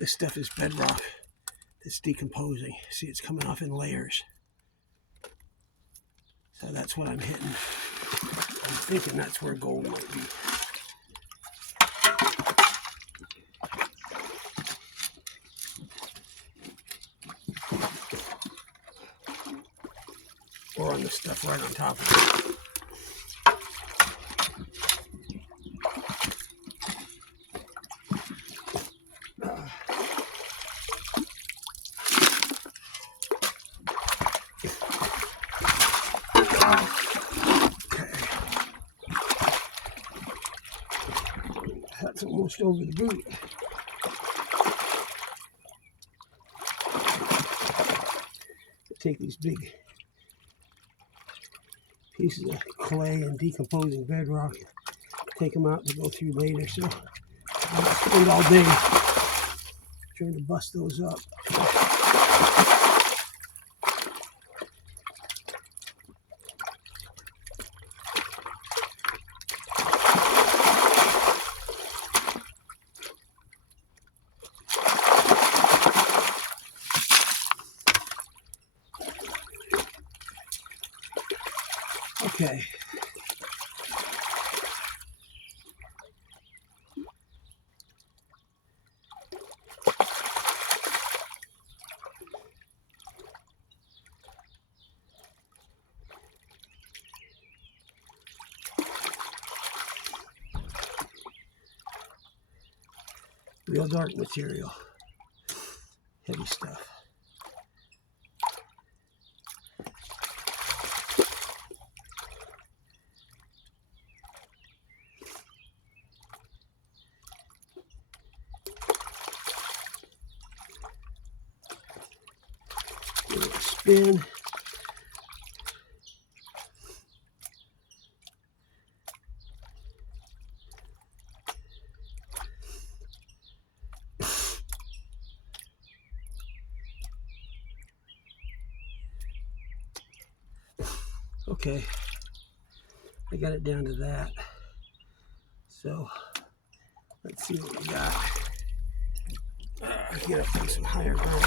This stuff is bedrock that's decomposing. See, it's coming off in layers. So that's what I'm hitting. I'm thinking that's where gold might be. Or on the stuff right on top of it. That's almost over the boot. Take these big pieces of clay and decomposing bedrock, take them out to go through later. So I'll spend all day trying to bust those up. Okay. Real dark material. Heavy stuff. Give it a spin. Okay, I got it down to that. So let's see what we got. Get up on some higher ground.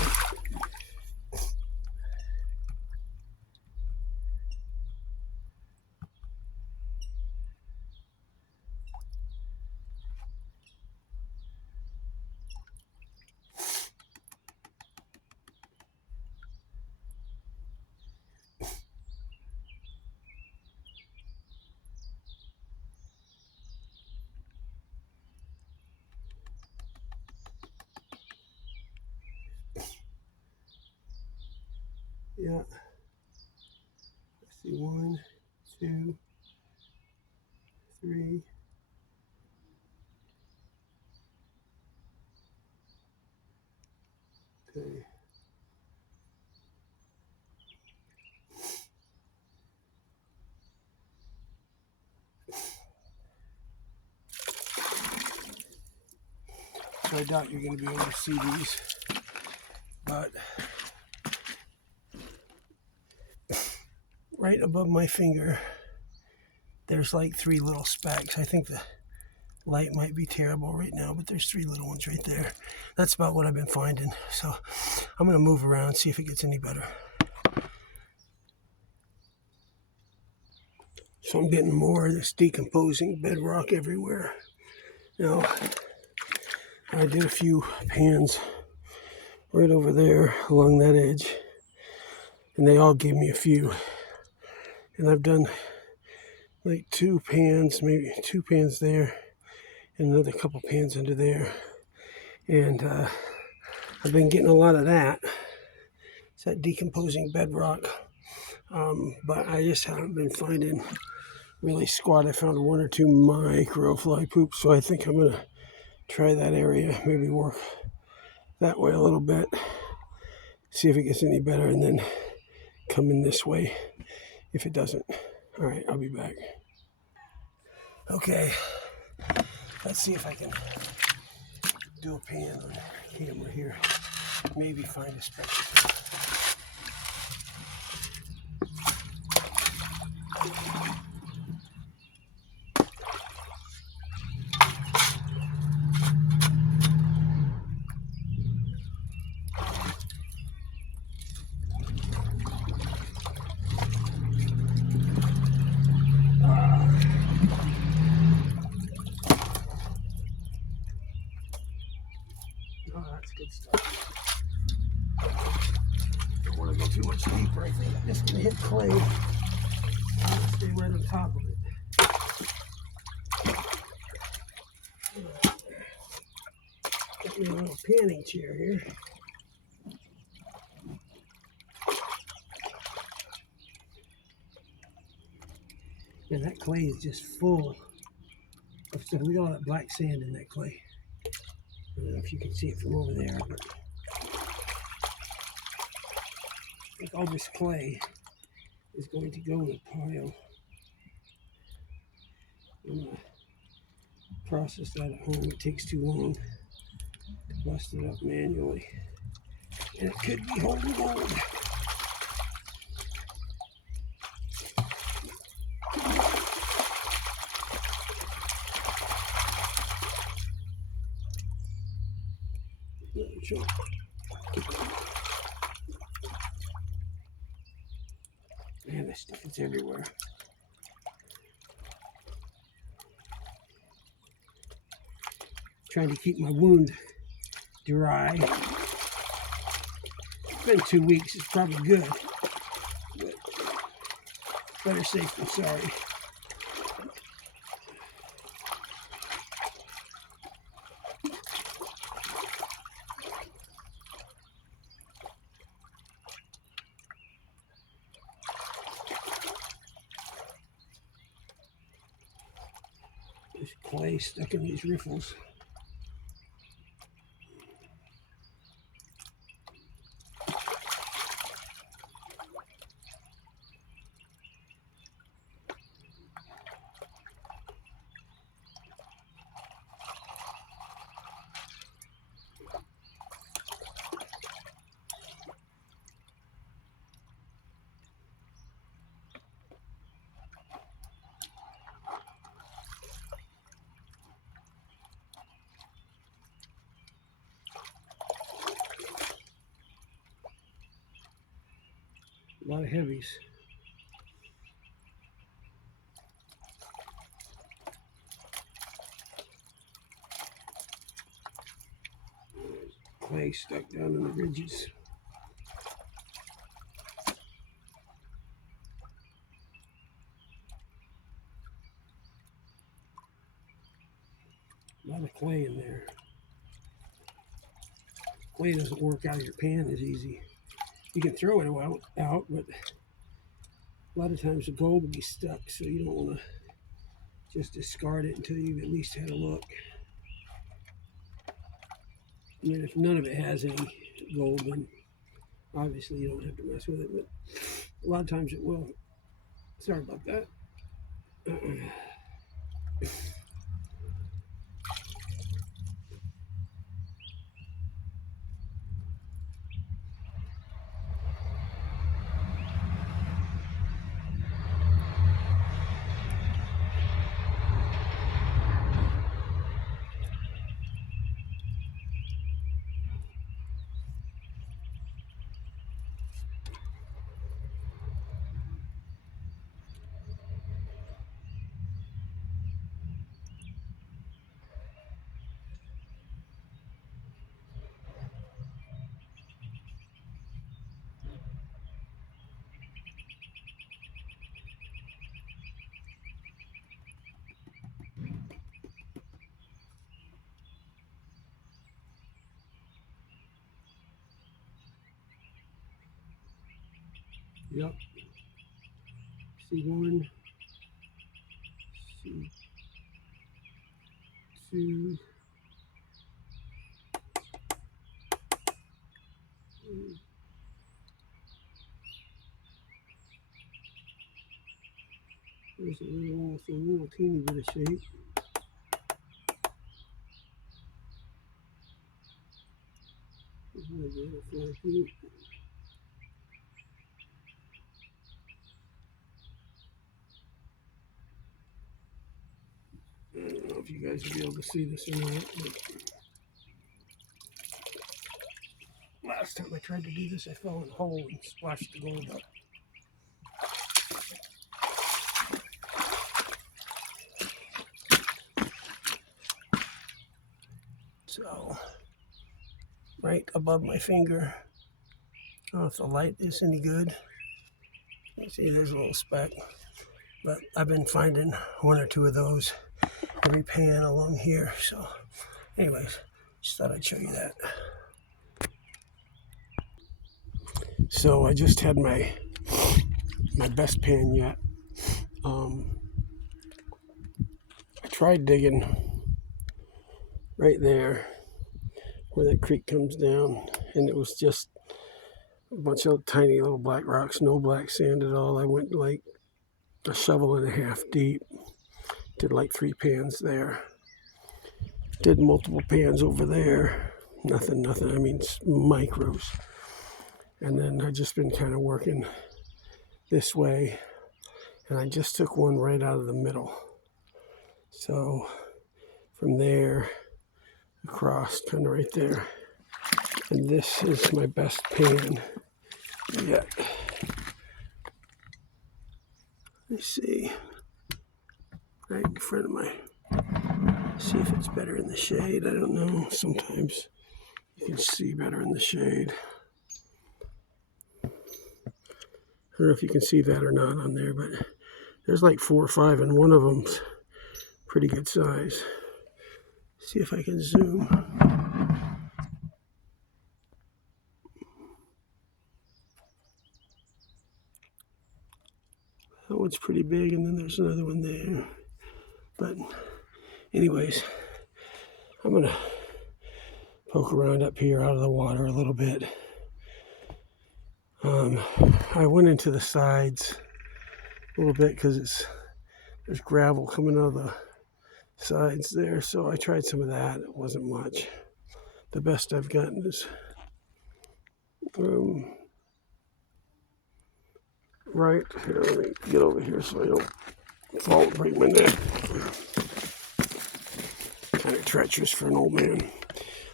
Yeah. Let's see, 1, 2, 3. Okay. So I doubt you're going to be able to see these, but right above my finger, there's like 3 little specks. I think the light might be terrible right now, but there's 3 little ones right there. That's about what I've been finding. So I'm going to move around, see if it gets any better. So I'm getting more of this decomposing bedrock everywhere. Now, I did a few pans right over there along that edge, and they all gave me a few. And I've done like 2 pans, maybe 2 pans there, and another couple pans under there. And I've been getting a lot of that. It's that decomposing bedrock. But I just haven't been finding really squat. I found 1 or 2 micro fly poops, so I think I'm gonna try that area, maybe work that way a little bit, see if it gets any better, and then come in this way if it doesn't. All right, I'll be back. Okay, let's see if I can do a pan on camera here. Maybe find a speck. that's good stuff. Don't want to go too much deeper. I think I'm just going to hit clay. Stay right on top of it. Got me a little panning chair here. And that clay is just full of stuff. Look at all that black sand in that clay. I don't know if you can see it from over there, but all this clay is going to go in a pile. I'm going to process that at home. It takes too long to bust it up manually. And it could be holding gold. Sure. Man, this stuff is everywhere. Trying to keep my wound dry. It's been 2 weeks. It's probably good. But better safe than sorry. There's clay stuck in these riffles. A lot of heavies. Clay stuck down in the ridges. A lot of clay in there. Clay doesn't work out of your pan as easy. You can throw it out, but a lot of times the gold will be stuck, so you don't want to just discard it until you've at least had a look. And then if none of it has any gold, then obviously you don't have to mess with it, but a lot of times it will. Sorry about that. Yep. C1, C2. There's a little teeny bit of shape. There's a little fly feet. I don't know if you guys will be able to see this or not, but last time I tried to do this, I fell in a hole and splashed the gold up. So, right above my finger. I don't know if the light is any good. You see there's a little speck, but I've been finding one or two of those every pan along here. So anyways, just thought I'd show you that. So I just had my best pan yet. I tried digging right there where that creek comes down, and it was just a bunch of tiny little black rocks, no black sand at all. I went like a shovel and a half deep, did like 3 pans there, did multiple pans over there, nothing, I mean micros. And then I just been kind of working this way, and I just took one right out of the middle. So from there across, kind of right there, and this is my best pan yet. Let's see, right in front of my, see if it's better in the shade. I don't know, sometimes you can see better in the shade. I don't know if you can see that or not on there, but there's like 4 or 5, and one of them's pretty good size. See if I can zoom. That one's pretty big, and then there's another one there. But anyways, I'm gonna poke around up here out of the water a little bit. I went into the sides a little bit because there's gravel coming out of the sides there, so I tried some of that. It wasn't much. The best I've gotten is right here. Let me get over here so I don't fall and break my neck. Kind of treacherous for an old man.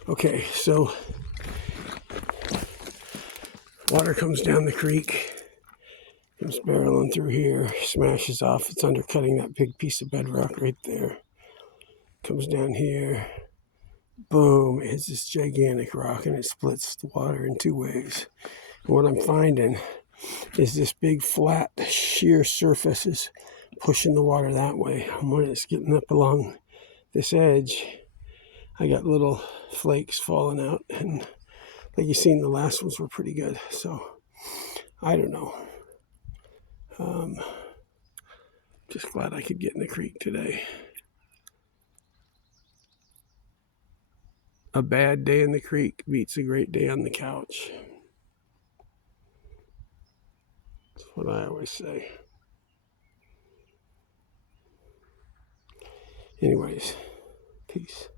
Okay, so water comes down the creek, comes barreling through here, smashes off. It's undercutting that big piece of bedrock right there. Comes down here, boom, it hits this gigantic rock, and it splits the water in 2 ways. And what I'm finding is this big flat sheer surface is pushing the water that way. And when it's getting up along this edge, I got little flakes falling out, and like you seen, the last ones were pretty good. So I don't know. Just glad I could get in the creek today. A bad day in the creek beats a great day on the couch. That's what I always say. Anyways, peace.